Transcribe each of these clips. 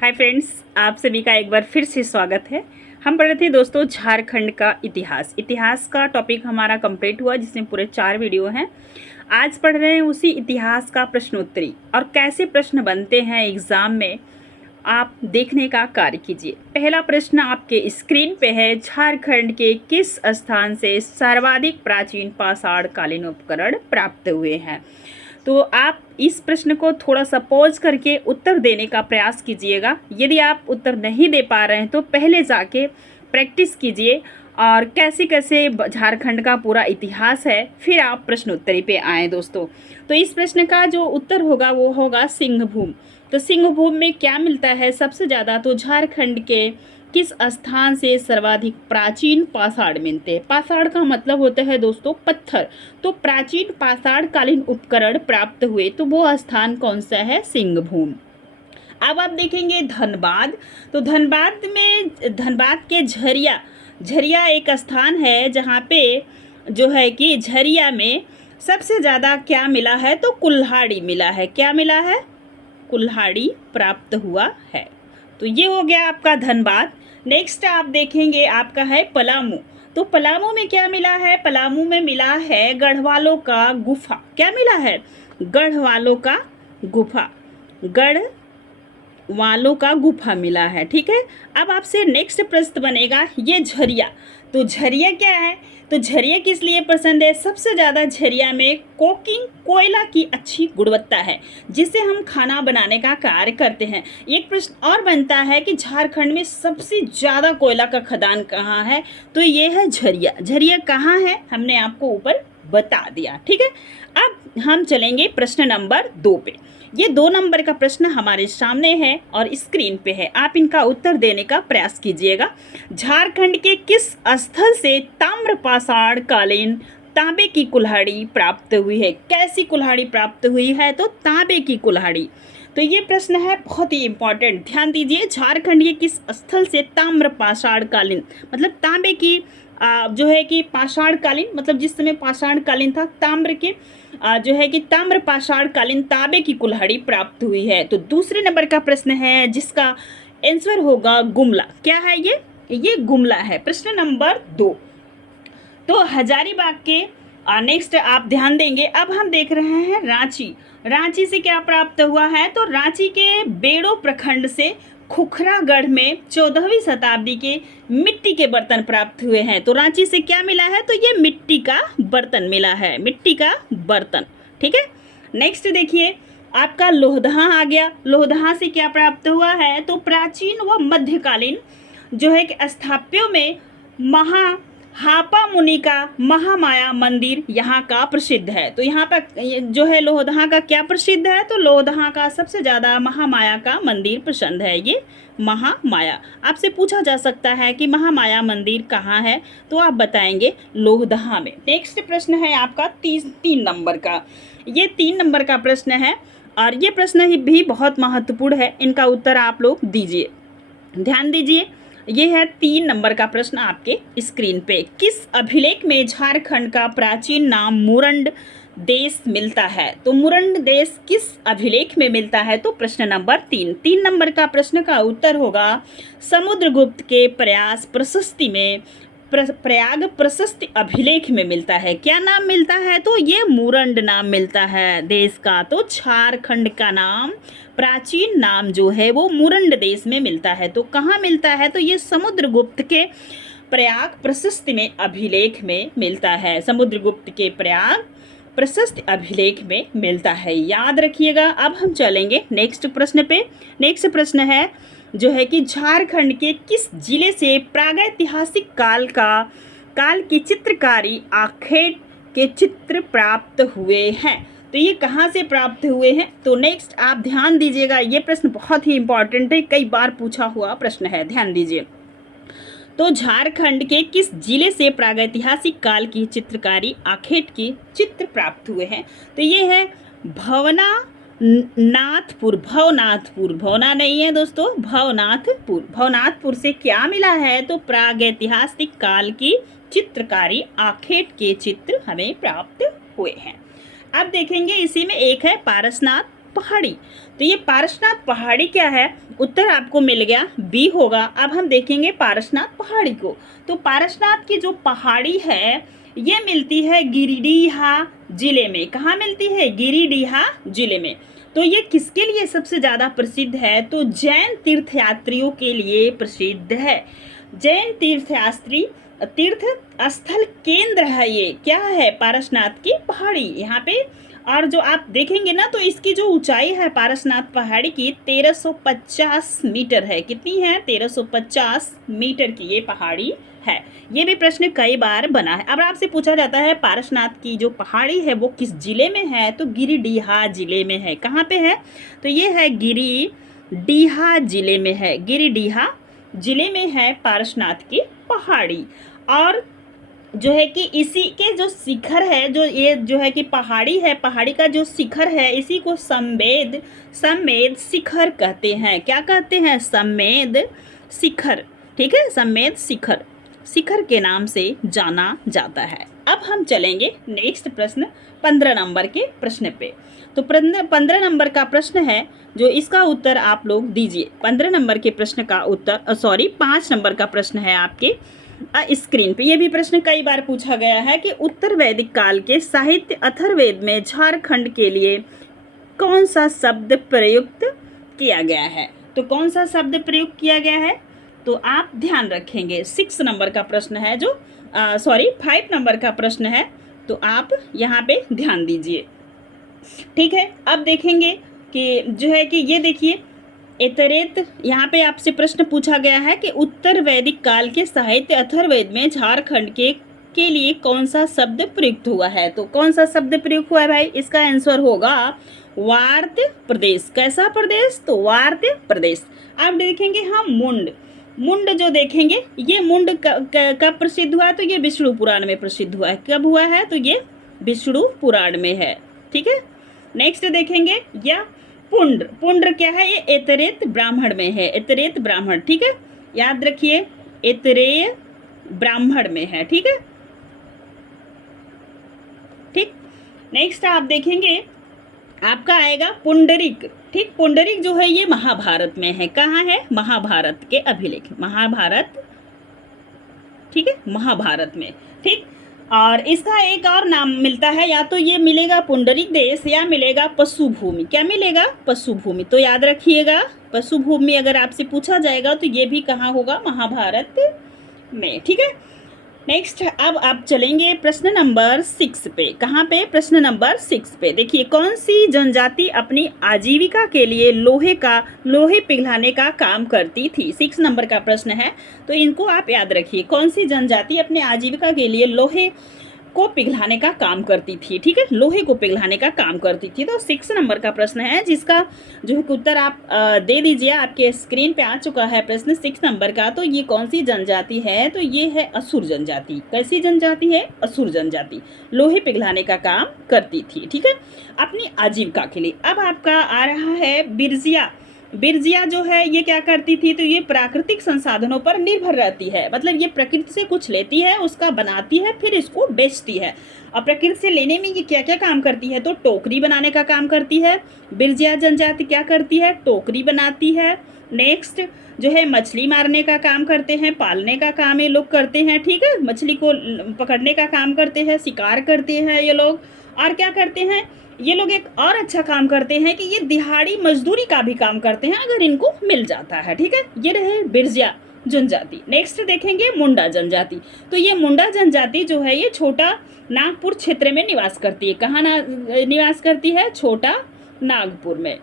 Hi friends, आप सभी का एक बार फिर से स्वागत है। हम पढ़ रहे थे दोस्तों झारखंड का इतिहास का टॉपिक हमारा कंप्लीट हुआ, जिसमें पूरे 4 वीडियो हैं। आज पढ़ रहे हैं उसी इतिहास का प्रश्नोत्तरी, और कैसे प्रश्न बनते हैं एग्ज़ाम में आप देखने का कार्य कीजिए। पहला प्रश्न आपके स्क्रीन पे है, झारखंड के किस स्थान से सर्वाधिक प्राचीन पाषाण कालीन उपकरण प्राप्त हुए हैं। तो आप इस प्रश्न को थोड़ा सा पॉज करके उत्तर देने का प्रयास कीजिएगा। यदि आप उत्तर नहीं दे पा रहे हैं तो पहले जाके प्रैक्टिस कीजिए, और कैसे कैसे झारखंड का पूरा इतिहास है, फिर आप प्रश्नोत्तरी पे आएँ दोस्तों। तो इस प्रश्न का जो उत्तर होगा वो होगा सिंहभूम। तो सिंहभूम में क्या मिलता है सबसे ज़्यादा, तो झारखंड के किस स्थान से सर्वाधिक प्राचीन पाषाण मिलते हैं। पाषाण का मतलब होता है दोस्तों पत्थर। तो प्राचीन पाषाण कालीन उपकरण प्राप्त हुए, तो वो स्थान कौन सा है, सिंहभूम। अब आप देखेंगे धनबाद। तो धनबाद के झरिया एक स्थान है जहाँ पे जो है कि झरिया में सबसे ज़्यादा क्या मिला है, तो कुल्हाड़ी मिला है। क्या मिला है, कुल्हाड़ी प्राप्त हुआ है। तो ये हो गया आपका धनबाद। नेक्स्ट आप देखेंगे आपका है पलामू। तो पलामू में क्या मिला है, पलामू में मिला है गढ़वालों का गुफा। क्या मिला है, गढ़वालों का गुफा। गढ़वालों का गुफा मिला है, ठीक है। अब आपसे नेक्स्ट प्रश्न बनेगा ये झरिया। तो झरिया क्या है, तो झरिया किस लिए पसंद है, सबसे ज़्यादा झरिया में कोकिंग कोयला की अच्छी गुणवत्ता है, जिससे हम खाना बनाने का कार्य करते हैं। एक प्रश्न और बनता है कि झारखंड में सबसे ज़्यादा कोयला का खदान कहाँ है, तो ये है झरिया। झरिया कहाँ है, हमने आपको ऊपर बता दिया, ठीक है। अब हम चलेंगे प्रश्न नंबर 2 पे। ये 2 नंबर का प्रश्न हमारे सामने है और स्क्रीन पे है, आप इनका उत्तर देने का प्रयास कीजिएगा। झारखंड के किस स्थल से ताम्र पाषाण कालीन तांबे की कुल्हाड़ी प्राप्त हुई है। कैसी कुल्हाड़ी प्राप्त हुई है, तो तांबे की कुल्हाड़ी। तो ये प्रश्न है बहुत ही इंपॉर्टेंट, ध्यान दीजिए। झारखंड के किस स्थल से ताम्र पाषाण कालीन, मतलब तांबे की जो है कि पाषाण कालीन, मतलब जिस समय पाषाण कालीन था, ताम्र के जो है कि ताम्र पाषाण कालीन तांबे की कुल्हाड़ी प्राप्त हुई है। तो दूसरे नंबर का प्रश्न है जिसका आंसर होगा गुमला। क्या है ये गुमला है, प्रश्न नंबर 2। तो हजारीबाग के नेक्स्ट आप ध्यान देंगे। अब हम देख रहे हैं रांची से क्या प्राप्त हुआ है, तो रांची के बेड़ो प्रखंड से खुखरागढ़ में 14वीं शताब्दी के मिट्टी के बर्तन प्राप्त हुए हैं। तो रांची से क्या मिला है, तो ये मिट्टी का बर्तन मिला है, मिट्टी का बर्तन, ठीक है। नेक्स्ट देखिए आपका लोहदहा आ गया। लोहदहा से क्या प्राप्त हुआ है, तो प्राचीन व मध्यकालीन जो है कि स्थापत्यों में हापा मुनि का महामाया मंदिर यहाँ का प्रसिद्ध है। तो यहाँ पर जो है लोहदहा का क्या प्रसिद्ध है, तो लोहदहा का सबसे ज़्यादा महामाया का मंदिर पसंद है। ये महामाया आपसे पूछा जा सकता है कि महामाया मंदिर कहाँ है, तो आप बताएंगे लोहदहा में। नेक्स्ट प्रश्न है आपका 3 नंबर का। ये 3 नंबर का प्रश्न है, और ये प्रश्न भी बहुत महत्वपूर्ण है। इनका उत्तर आप लोग दीजिए, ध्यान दीजिए। ये है 3 नंबर का प्रश्न आपके स्क्रीन पे। किस अभिलेख में झारखंड का प्राचीन नाम मुरंड देश मिलता है, तो मुरंड देश किस अभिलेख में मिलता है, तो प्रश्न नंबर 3 नंबर का प्रश्न का उत्तर होगा समुद्रगुप्त के प्रयाग प्रशस्ति अभिलेख में मिलता है। क्या नाम मिलता है, तो ये मुरंड नाम मिलता है देश का। तो झारखंड का नाम, प्राचीन नाम जो है वो मुरंड देश में मिलता है। तो कहाँ मिलता है, तो ये समुद्रगुप्त के प्रयाग प्रशस्ति में अभिलेख में मिलता है। समुद्रगुप्त के प्रयाग प्रशस्ति अभिलेख में मिलता है, याद रखिएगा। अब हम चलेंगे नेक्स्ट प्रश्न पे। नेक्स्ट प्रश्न है जो है कि झारखंड के किस जिले से प्रागैतिहासिक काल की चित्रकारी आखेट के चित्र प्राप्त हुए हैं। तो ये कहाँ से प्राप्त हुए हैं, तो नेक्स्ट आप ध्यान दीजिएगा। ये प्रश्न बहुत ही इंपॉर्टेंट है, कई बार पूछा हुआ प्रश्न है, ध्यान दीजिए। तो झारखंड के किस जिले से प्रागैतिहासिक काल की चित्रकारी आखेट के चित्र प्राप्त हुए हैं, तो ये है भवना नहीं है दोस्तों, भवनाथपुर से क्या मिला है, तो प्रागैतिहासिक काल की चित्रकारी आखेट के चित्र हमें प्राप्त हुए हैं। अब देखेंगे इसी में एक है पारसनाथ। पहाड़ी। तो ये पारसनाथ पहाड़ी क्या है, उत्तर आपको मिल गया बी होगा। अब हम देखेंगे पारसनाथ पहाड़ी को। तो पारसनाथ की जो पहाड़ी है ये मिलती है गिरिडीहा जिले में। कहाँ मिलती है, गिरिडीहा जिले में। तो ये किसके लिए सबसे ज़्यादा प्रसिद्ध है, तो जैन तीर्थयात्रियों के लिए प्रसिद्ध है। जैन तीर्थयात्री तीर्थ स्थल केंद्र है ये, क्या है, पारसनाथ की पहाड़ी यहाँ पे। और जो आप देखेंगे ना तो इसकी जो ऊंचाई है पारसनाथ पहाड़ी की 1350 मीटर है। कितनी है, 1350 मीटर की ये पहाड़ी है। ये भी प्रश्न कई बार बना है। अब आपसे पूछा जाता है पारसनाथ की जो पहाड़ी है वो किस जिले में है, तो गिरिडीहा जिले में है। कहाँ पे है, तो ये है गिरिडीहा जिले में है। गिरिडीहा जिले में है पारसनाथ की पहाड़ी। और जो है कि इसी के जो शिखर है, जो ये जो है कि पहाड़ी है, पहाड़ी का जो शिखर है इसी को सम्मेद शिखर कहते हैं। क्या कहते हैं, सम्मेद शिखर। ठीक है, सम्मेद शिखर के नाम से जाना जाता है। अब हम चलेंगे नेक्स्ट प्रश्न 15 नंबर के प्रश्न पे। तो 15 नंबर का प्रश्न है जो इसका उत्तर आप लोग दीजिए। 15 नंबर के प्रश्न का उत्तर 5 नंबर का प्रश्न है आपके स्क्रीन पे। ये भी प्रश्न कई बार पूछा गया है कि उत्तर वैदिक काल के साहित्य अथर्ववेद में झारखंड के लिए कौन सा शब्द प्रयुक्त किया गया है। तो कौन सा शब्द प्रयुक्त किया गया है, तो आप ध्यान रखेंगे। 6 नंबर का प्रश्न है जो 5 नंबर का प्रश्न है, तो आप यहाँ पे ध्यान दीजिए। ठीक है, अब देखेंगे कि जो है कि ये देखिए इतरेत, यहाँ पे आपसे प्रश्न पूछा गया है कि उत्तर वैदिक काल के साहित्य अथर्ववेद में झारखंड के लिए कौन सा शब्द प्रयुक्त हुआ है। तो कौन सा शब्द प्रयुक्त हुआ है भाई, इसका आंसर होगा वार्त प्रदेश। कैसा प्रदेश, तो वार्त प्रदेश। अब देखेंगे हम मुंड जो देखेंगे, ये मुंड कब प्रसिद्ध हुआ है, तो ये विष्णु पुराण में प्रसिद्ध हुआ है। कब हुआ है, तो ये विष्णु पुराण में है। ठीक है, नेक्स्ट देखेंगे या पुंड्र क्या है, ये इतरेत ब्राह्मण में है। इतरेत ब्राह्मण, ठीक है, याद रखिए इतरेय ब्राह्मण में है। ठीक है, ठीक। नेक्स्ट आप देखेंगे आपका आएगा पुंडरिक। ठीक, पुंडरिक जो है ये महाभारत में है। कहाँ है, महाभारत के अभिलेख, महाभारत। ठीक है, महाभारत में। ठीक, और इसका एक और नाम मिलता है, या तो ये मिलेगा पुंडरिक देश या मिलेगा पशु भूमि। क्या मिलेगा, पशु भूमि। तो याद रखिएगा पशु भूमि अगर आपसे पूछा जाएगा तो ये भी कहाँ होगा, महाभारत में। ठीक है, नेक्स्ट अब आप चलेंगे प्रश्न नंबर 6 पे। कहाँ पे, प्रश्न नंबर 6 पे। देखिए कौन सी जनजाति अपनी आजीविका के लिए लोहे पिघलाने का काम करती थी। 6 नंबर का प्रश्न है, तो इनको आप याद रखिए। कौन सी जनजाति अपने आजीविका के लिए लोहे को पिघलाने का काम करती थी। ठीक है, लोहे को पिघलाने का काम करती थी। तो 6 नंबर का प्रश्न है जिसका जो है उत्तर आप दे दीजिए। आपके स्क्रीन पे आ चुका है प्रश्न 6 नंबर का। तो ये कौन सी जनजाति है, तो ये है असुर जनजाति। कैसी जनजाति है, असुर जनजाति, लोहे पिघलाने का काम करती थी। ठीक है, अपनी आजीविका के लिए। अब आपका आ रहा है बिरजिया। बिरजिया जो है ये क्या करती थी, तो ये प्राकृतिक संसाधनों पर निर्भर रहती है। मतलब ये प्रकृति से कुछ लेती है, उसका बनाती है, फिर इसको बेचती है। और प्रकृति से लेने में ये क्या क्या काम करती है, तो टोकरी बनाने का काम करती है। बिरजिया जनजाति क्या करती है, टोकरी बनाती है। नेक्स्ट जो है मछली मारने का काम करते हैं, पालने का काम ये लोग करते हैं। ठीक है, मछली को पकड़ने का काम करते हैं, शिकार करते हैं ये लोग। और क्या करते हैं ये लोग, एक और अच्छा काम करते हैं कि ये दिहाड़ी मजदूरी का भी काम करते हैं अगर इनको मिल जाता है। ठीक है, ये रहे बिरजिया जनजाति। नेक्स्ट देखेंगे मुंडा जनजाति। तो ये मुंडा जनजाति जो है ये छोटा नागपुर क्षेत्र में निवास करती है। कहाँ निवास करती है, छोटा नागपुर में।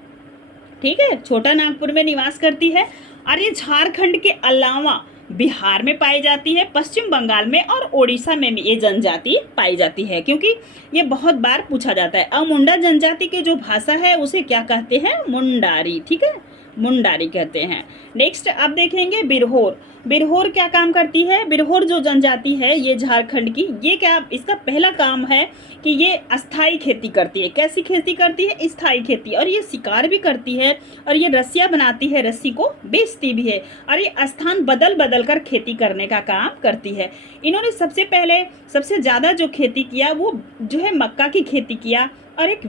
ठीक है, छोटा नागपुर में निवास करती है। और ये झारखंड के अलावा बिहार में पाई जाती है, पश्चिम बंगाल में और ओडिशा में भी ये जनजाति पाई जाती है, क्योंकि ये बहुत बार पूछा जाता है। अब मुंडा जनजाति की जो भाषा है उसे क्या कहते हैं, मुंडारी। ठीक है, मुंडारी कहते हैं। नेक्स्ट अब देखेंगे बिरहोर। बिरहोर क्या काम करती है, बिरहोर जो जनजाति है ये झारखंड की, ये क्या, इसका पहला काम है कि ये अस्थाई खेती करती है। कैसी खेती करती है, स्थायी खेती। और ये शिकार भी करती है, और ये रस्सियाँ बनाती है, रस्सी को बेचती भी है। और ये स्थान बदल बदल कर खेती करने का काम करती है। इन्होंने सबसे पहले सबसे ज़्यादा जो खेती किया वो जो है मक्का की खेती किया, और एक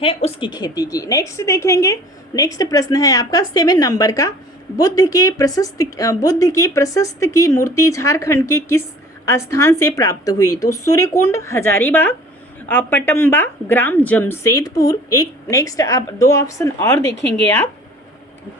है उसकी खेती की। नेक्स्ट देखेंगे, नेक्स्ट प्रश्न है आपका 7 नंबर का, बुद्ध की प्रशस्त की मूर्ति झारखंड के किस स्थान से प्राप्त हुई? तो सूर्यकुंड, हजारीबाग, पटम्बा ग्राम, जमशेदपुर। एक नेक्स्ट आप 2 ऑप्शन और देखेंगे आप,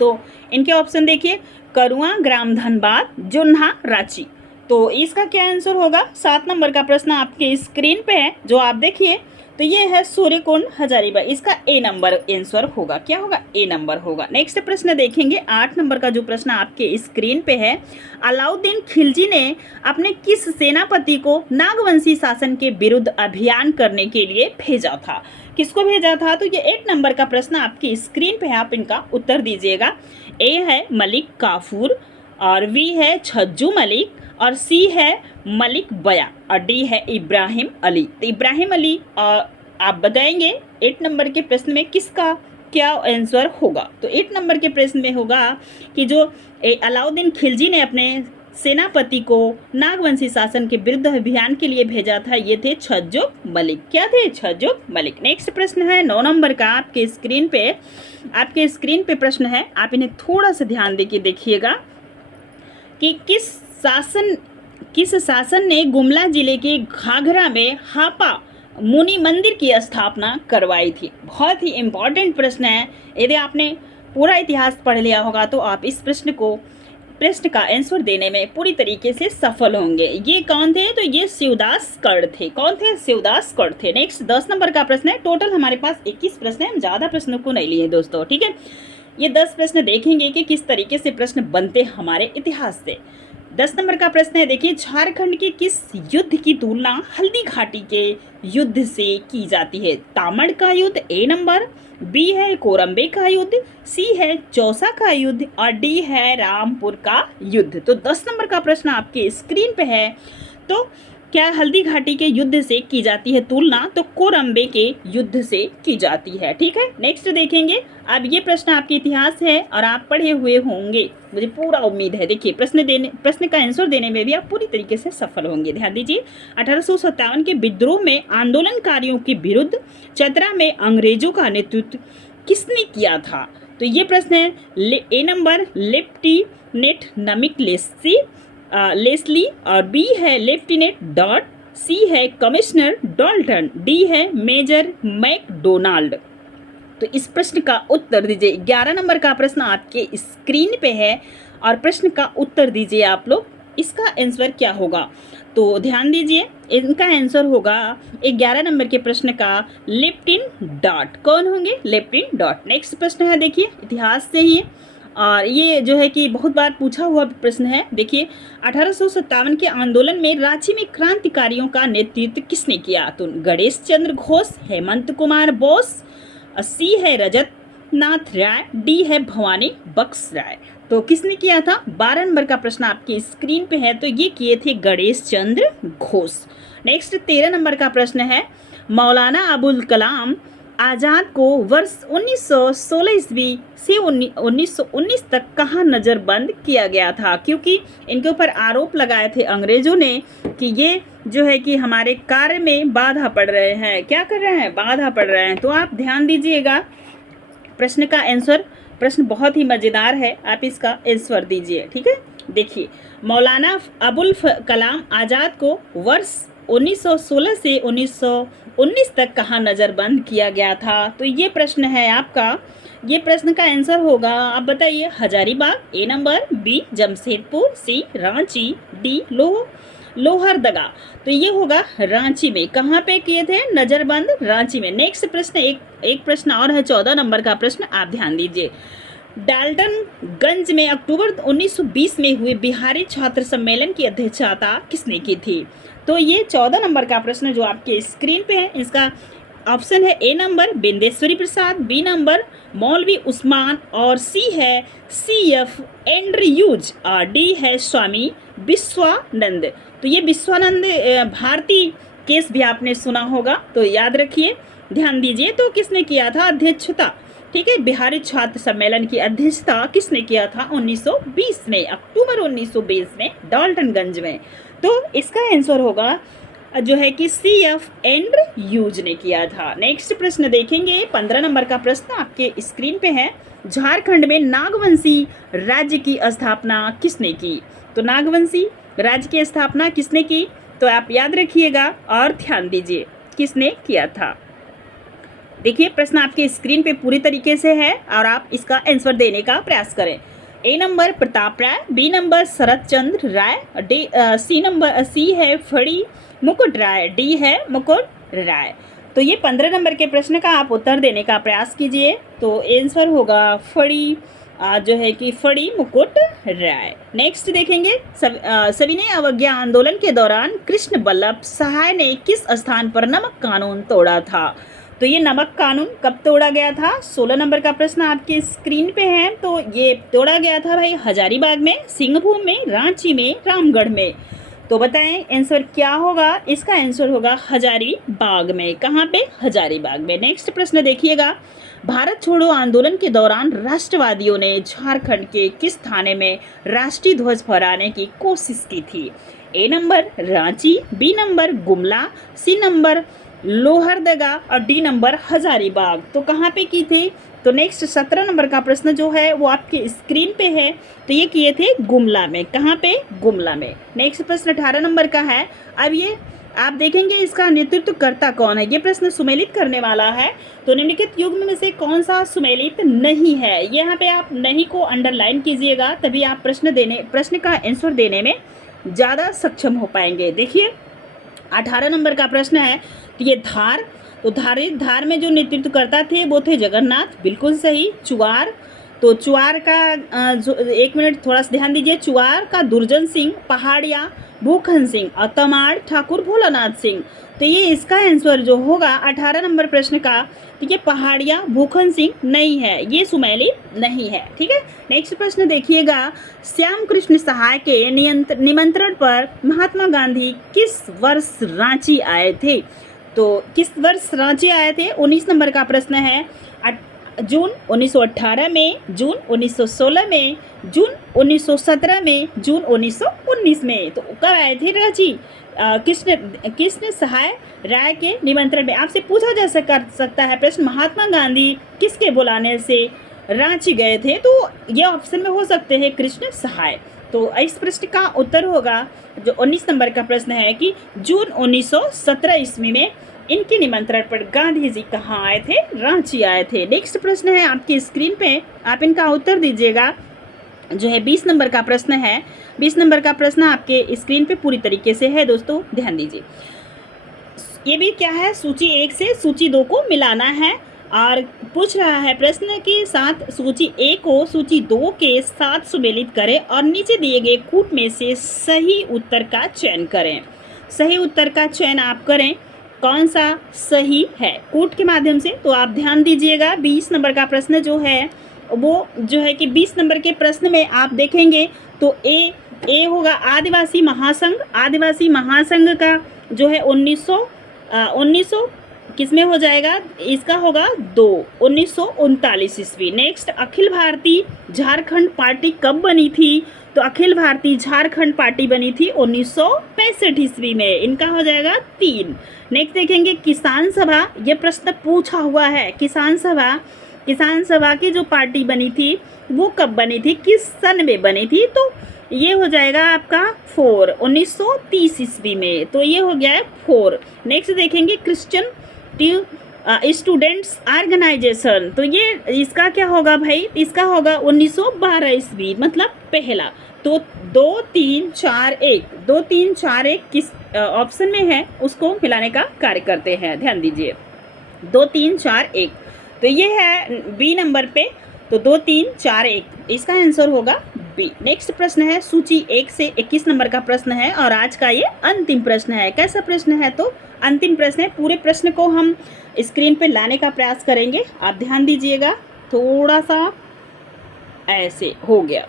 तो इनके ऑप्शन देखिए, करुआ ग्राम धनबाद, जुन्हा रांची। तो इसका क्या आंसर होगा? 7 नंबर का प्रश्न आपके स्क्रीन पे है जो आप देखिए, तो ये है सूर्यकुंड, हजारीबाग। इसका ए नंबर आंसर होगा। क्या होगा? ए नंबर होगा। नेक्स्ट प्रश्न देखेंगे, 8 नंबर का जो प्रश्न आपके स्क्रीन पे है, अलाउद्दीन खिलजी ने अपने किस सेनापति को नागवंशी शासन के विरुद्ध अभियान करने के लिए भेजा था? किसको भेजा था? तो ये 8 नंबर का प्रश्न आपकी स्क्रीन पे है, आप इनका उत्तर दीजिएगा। ए है मलिक काफूर, और बी है छज्जू मलिक, और सी है मलिक बया, और डी है इब्राहिम अली। तो इब्राहिम अली आप बताएंगे 8 नंबर के प्रश्न में किसका क्या आंसर होगा? तो 8 नंबर के प्रश्न में होगा कि जो अलाउद्दीन खिलजी ने अपने सेनापति को नागवंशी शासन के विरुद्ध अभियान के लिए भेजा था, ये थे छज्जुक मलिक। क्या थे? छज्जुक मलिक। नेक्स्ट प्रश्न है 9 नंबर का, आपके स्क्रीन पे प्रश्न है, आप इन्हें थोड़ा सा ध्यान देके देखिएगा कि किस शासन ने गुमला जिले के घाघरा में हापा मुनि मंदिर की स्थापना करवाई थी? बहुत ही इम्पोर्टेंट प्रश्न है। यदि आपने पूरा इतिहास पढ़ लिया होगा तो आप इस प्रश्न का आंसर देने में पूरी तरीके से सफल होंगे। ये कौन थे? तो ये शिवदास कर्ण थे। कौन थे? शिवदास कर्ण थे। नेक्स्ट 10 नंबर का प्रश्न है, टोटल हमारे पास 21 प्रश्न है, हम ज़्यादा प्रश्नों को नहीं लिए दोस्तों, ठीक है। ये 10 प्रश्न देखेंगे कि किस तरीके से प्रश्न बनते हमारे इतिहास से। 10 नंबर का प्रश्न है, देखिए, झारखंड के किस युद्ध की तुलना हल्दी घाटी के युद्ध से की जाती है? तामड़ का युद्ध ए नंबर, बी है कोरम्बे का युद्ध, सी है चौसा का युद्ध, और डी है रामपुर का युद्ध। तो 10 नंबर का प्रश्न आपके स्क्रीन पे है। तो क्या हल्दी घाटी के युद्ध से की जाती है तुलना? तो कोरम्बे के युद्ध से की जाती है, ठीक है। नेक्स्ट देखेंगे, अब ये प्रश्न आपके इतिहास है और आप पढ़े हुए होंगे, मुझे पूरा उम्मीद है। देखिए, प्रश्न का आंसर देने में भी आप पूरी तरीके से सफल होंगे। ध्यान दीजिए, 1857 के विद्रोह में आंदोलनकारियों के विरुद्ध चतरा में अंग्रेजों का नेतृत्व किसने किया था? तो ये प्रश्न है ए नंबर, लेफ्टिनेंट नमिक लेस्ली, और बी है लेफ्टिनेंट डॉट, सी है कमिश्नर डॉल्टन, डी है मेजर मैकडोनाल्ड। तो इस प्रश्न का उत्तर दीजिए। 11 नंबर का प्रश्न आपके स्क्रीन पे है और प्रश्न का उत्तर दीजिए आप लोग, इसका आंसर क्या होगा? तो ध्यान दीजिए, इनका आंसर होगा 11 नंबर के प्रश्न का लेफ्टिन डॉट। कौन होंगे? लेफ्टिन डॉट। नेक्स्ट प्रश्न है, देखिए, इतिहास से ही, और ये जो है कि बहुत बार पूछा हुआ प्रश्न है। देखिए, 1857 के आंदोलन में रांची में क्रांतिकारियों का नेतृत्व किसने किया? तो गणेश चंद्र घोष, हेमंत कुमार बोस, सी है रजत नाथ राय, डी है भवानी बख्श राय। तो किसने किया था? 12 नंबर का प्रश्न आपकी स्क्रीन पे है, तो ये किए थे गणेश चंद्र घोष। नेक्स्ट 13 नंबर का प्रश्न है, मौलाना अबुल कलाम आज़ाद को वर्ष 1916 ईस्वी से 1919 तक कहाँ नज़रबंद किया गया था? क्योंकि इनके ऊपर आरोप लगाए थे अंग्रेजों ने कि ये जो है कि हमारे कार्य में बाधा पड़ रहे हैं। क्या कर रहे हैं? बाधा पड़ रहे हैं। तो आप ध्यान दीजिएगा, प्रश्न का आंसर, प्रश्न बहुत ही मज़ेदार है, आप इसका आंसर दीजिए, ठीक है। देखिए, मौलाना अबुल कलाम आज़ाद को वर्ष 1916 से 1919 तक कहाँ नज़रबंद किया गया था? तो ये प्रश्न है आपका, ये प्रश्न का आंसर होगा, आप बताइए, हजारीबाग ए नंबर, बी जमशेदपुर, सी रांची, डी लोहरदगा। तो ये होगा रांची में। कहाँ पे किए थे नज़रबंद? रांची में। नेक्स्ट प्रश्न, एक प्रश्न और है, 14 नंबर का प्रश्न, आप ध्यान दीजिए। डाल्टनगंज में अक्टूबर 1920 में हुए बिहारी छात्र सम्मेलन की अध्यक्षता किसने की थी? तो ये 14 नंबर का प्रश्न जो आपके स्क्रीन पे है, इसका ऑप्शन है ए नंबर बिंदेश्वरी प्रसाद, बी नंबर मौलवी उस्मान, और सी है CF एंड्रयूज, और डी है स्वामी विश्वानंद। तो ये विश्वानंद भारती केस भी आपने सुना होगा, तो याद रखिए, ध्यान दीजिए। तो किसने किया था अध्यक्षता? ठीक है, बिहारी छात्र सम्मेलन की अध्यक्षता किसने किया था? 1920 में, अक्टूबर 1920 में, डाल्टनगंज में। तो इसका आंसर होगा जो है कि CF एंड यूज ने किया था। नेक्स्ट प्रश्न देखेंगे, 15 नंबर का प्रश्न आपके स्क्रीन पे है। झारखंड में नागवंशी राज्य की स्थापना किसने की? तो नागवंशी राज्य की स्थापना किसने की? तो आप याद रखिएगा और ध्यान दीजिए किसने किया था। देखिए प्रश्न आपके स्क्रीन पे पूरी तरीके से है और आप इसका आंसर देने का प्रयास करें। ए नंबर प्रताप राय, बी नंबर शरद चंद्र राय, सी है फड़ी मुकुट राय, डी है मुकुट राय। तो ये 15 नंबर के प्रश्न का आप उत्तर देने का प्रयास कीजिए। तो आंसर होगा फड़ी, जो है कि फड़ी मुकुट राय। नेक्स्ट देखेंगे, सविनय अवज्ञा आंदोलन के दौरान कृष्ण बल्लभ सहाय ने किस स्थान पर नमक कानून तोड़ा था? तो ये नमक कानून कब तोड़ा गया था? 16 नंबर का प्रश्न आपके स्क्रीन पे है। तो ये तोड़ा गया था भाई हजारीबाग में, सिंहभूम में, रांची में, रामगढ़ में। तो बताएं आंसर क्या होगा? इसका आंसर होगा हजारीबाग में। कहाँ पे? हजारीबाग में। नेक्स्ट प्रश्न देखिएगा, भारत छोड़ो आंदोलन के दौरान राष्ट्रवादियों ने झारखंड के किस थाने में राष्ट्रीय ध्वज फहराने की कोशिश की थी? A number Ranchi, B number Gumla, C number Lohardaga और डी नंबर हजारीबाग। तो कहाँ पे की थे? तो नेक्स्ट 17 नंबर का प्रश्न जो है वो आपके स्क्रीन पे है। तो ये किए थे गुमला में। कहाँ पे? गुमला में। नेक्स्ट प्रश्न 18 नंबर का है। अब ये आप देखेंगे इसका नेतृत्व करता कौन है। ये प्रश्न सुमेलित करने वाला है। तो निम्नलिखित युग्म में से कौन सा सुमेलित नहीं है? यहाँ पे आप नहीं को अंडरलाइन कीजिएगा, तभी आप प्रश्न का आंसर देने में ज़्यादा सक्षम हो पाएंगे। देखिए 18 नंबर का प्रश्न है, तो ये धार, तो धार में जो नेतृत्व करता थे वो थे जगन्नाथ, बिल्कुल सही। चुआर, तो चुआर का एक मिनट थोड़ा सा ध्यान दीजिए। चुआर का दुर्जन सिंह, पहाड़िया भूखन सिंह और तमाड़ ठाकुर भोलानाथ सिंह। तो ये इसका आंसर जो होगा 18 नंबर प्रश्न का, तो ये पहाड़िया भूखन सिंह नहीं है, ये सुमेलित नहीं है। ठीक है। नेक्स्ट प्रश्न देखिएगा, श्याम कृष्ण सहाय के निमंत्रण पर महात्मा गांधी किस वर्ष रांची आए थे? तो किस वर्ष रांची आए थे? 19 नंबर का प्रश्न है। जून 1918 में, जून 1916 में, जून 1917 में, जून 1919 में। तो कब आए थे रांची? कृष्ण सहाय राय के निमंत्रण में। आपसे पूछा जा सकता है प्रश्न, महात्मा गांधी किसके बुलाने से रांची गए थे? तो ये ऑप्शन में हो सकते हैं कृष्ण सहाय। तो इस प्रश्न का उत्तर होगा जो 19 नंबर का प्रश्न है कि जून 1917 ईस्वी में इनके निमंत्रण पर गांधी जी कहाँ आए थे? रांची आए थे। नेक्स्ट प्रश्न है आपकी स्क्रीन पे, आप इनका उत्तर दीजिएगा। जो है 20 नंबर का प्रश्न है। 20 नंबर का प्रश्न आपके स्क्रीन पे पूरी तरीके से है दोस्तों, ध्यान दीजिए। ये भी क्या है? सूची 1 से सूची 2 को मिलाना है और पूछ रहा है प्रश्न के साथ सूची 1 को सूची 2 के साथ सुमेलित करें और नीचे दिए गए कूट में से सही उत्तर का चयन करें। सही उत्तर का चयन आप करें, कौन सा सही है कूट के माध्यम से। तो आप ध्यान दीजिएगा 20 नंबर का प्रश्न जो है वो जो है कि 20 नंबर के प्रश्न में आप देखेंगे तो ए होगा आदिवासी महासंघ। आदिवासी महासंघ का जो है 1900 किस में हो जाएगा? इसका होगा 1939 ईस्वी। नेक्स्ट, अखिल भारतीय झारखंड पार्टी कब बनी थी? तो अखिल भारतीय झारखंड पार्टी बनी थी 1965 ईस्वी में। इनका हो जाएगा 3। नेक्स्ट देखेंगे किसान सभा, ये प्रश्न पूछा हुआ है। किसान सभा की जो पार्टी बनी थी वो कब बनी थी, किस सन में बनी थी? तो ये हो जाएगा आपका 4, 1930 ईस्वी में। तो ये हो गया है 4। नेक्स्ट देखेंगे क्रिश्चियन स्टूडेंट्स ऑर्गेनाइजेशन, तो ये इसका क्या होगा भाई? इसका होगा 1912 ईस्वी, मतलब पहला। तो 2 3 4 1 किस ऑप्शन में है उसको मिलाने का कार्य करते हैं। ध्यान दीजिए 2 3 4 1, तो ये है बी नंबर पे। तो 2 3 4 1 इसका आंसर होगा बी। नेक्स्ट प्रश्न है सूची 1 से 21 नंबर का प्रश्न है और आज का ये अंतिम प्रश्न है। कैसा प्रश्न है? तो अंतिम प्रश्न है। पूरे प्रश्न को हम स्क्रीन पे लाने का प्रयास करेंगे, आप ध्यान दीजिएगा। थोड़ा सा ऐसे हो गया,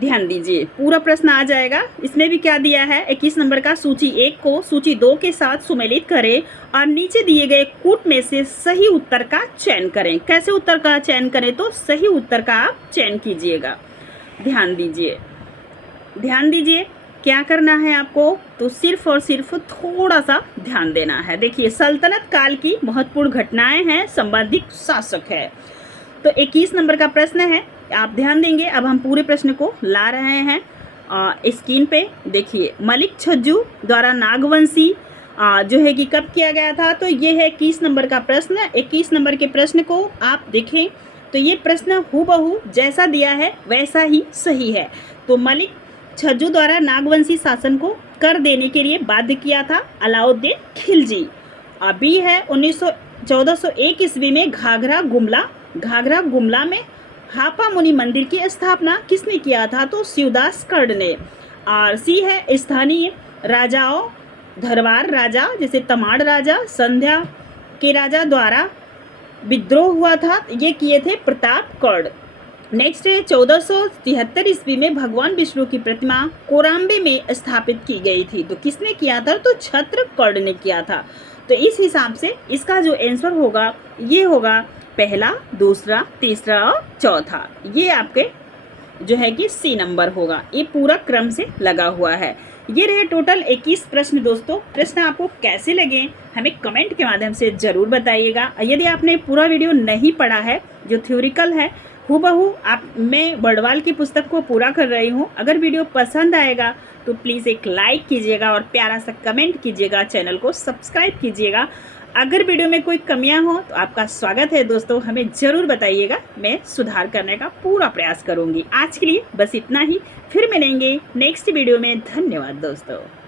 ध्यान दीजिए पूरा प्रश्न आ जाएगा। इसमें भी क्या दिया है? 21 नंबर का सूची 1 को सूची 2 के साथ सुमेलित करें और नीचे दिए गए कूट में से सही उत्तर का चयन करें। कैसे उत्तर का चयन करें? तो सही उत्तर का आप चयन कीजिएगा। ध्यान दीजिए क्या करना है आपको, तो सिर्फ और सिर्फ थोड़ा सा ध्यान देना है। देखिए, सल्तनत काल की महत्वपूर्ण घटनाएं हैं, संबंधित शासक है। तो 21 नंबर का प्रश्न है, आप ध्यान देंगे। अब हम पूरे प्रश्न को ला रहे हैं स्क्रीन पे। देखिए, मलिक छज्जू द्वारा नागवंशी जो है कि कब किया गया था, तो ये है 21 नंबर का प्रश्न। 21 नंबर के प्रश्न को आप देखें तो ये प्रश्न हूबहू जैसा दिया है वैसा ही सही है। तो मलिक छज्जू द्वारा नागवंशी शासन को कर देने के लिए बाध्य किया था अलाउद्दीन खिलजी। अभी है 1401 ईस्वी में घाघरा गुमला में हापा मुनि मंदिर की स्थापना किसने किया था, तो शिवदास कर्ण ने। और सी है स्थानीय राजाओं, धरवार राजा जैसे तमाड़ राजा, संध्या के राजा द्वारा विद्रोह हुआ था, ये किए थे प्रतापगढ़। नेक्स्ट है 1473 ईस्वी में भगवान विष्णु की प्रतिमा कोराम्बे में स्थापित की गई थी, तो किसने किया था, तो छत्रकर्ण ने किया था। तो इस हिसाब से इसका जो आंसर होगा ये होगा पहला, दूसरा, तीसरा और चौथा। ये आपके जो है कि सी नंबर होगा। ये पूरा क्रम से लगा हुआ है। ये रहे टोटल 21 प्रश्न। दोस्तों, प्रश्न आपको कैसे लगे हमें कमेंट के माध्यम से ज़रूर बताइएगा। यदि आपने पूरा वीडियो नहीं पढ़ा है, जो थ्योरिकल है हूबहू मैं बड़वाल की पुस्तक को पूरा कर रही हूँ। अगर वीडियो पसंद आएगा तो प्लीज़ एक लाइक कीजिएगा और प्यारा सा कमेंट कीजिएगा, चैनल को सब्सक्राइब कीजिएगा। अगर वीडियो में कोई कमियां हो तो आपका स्वागत है दोस्तों, हमें ज़रूर बताइएगा, मैं सुधार करने का पूरा प्रयास करूँगी। आज के लिए बस इतना ही, फिर मिलेंगे नेक्स्ट वीडियो में। धन्यवाद दोस्तों।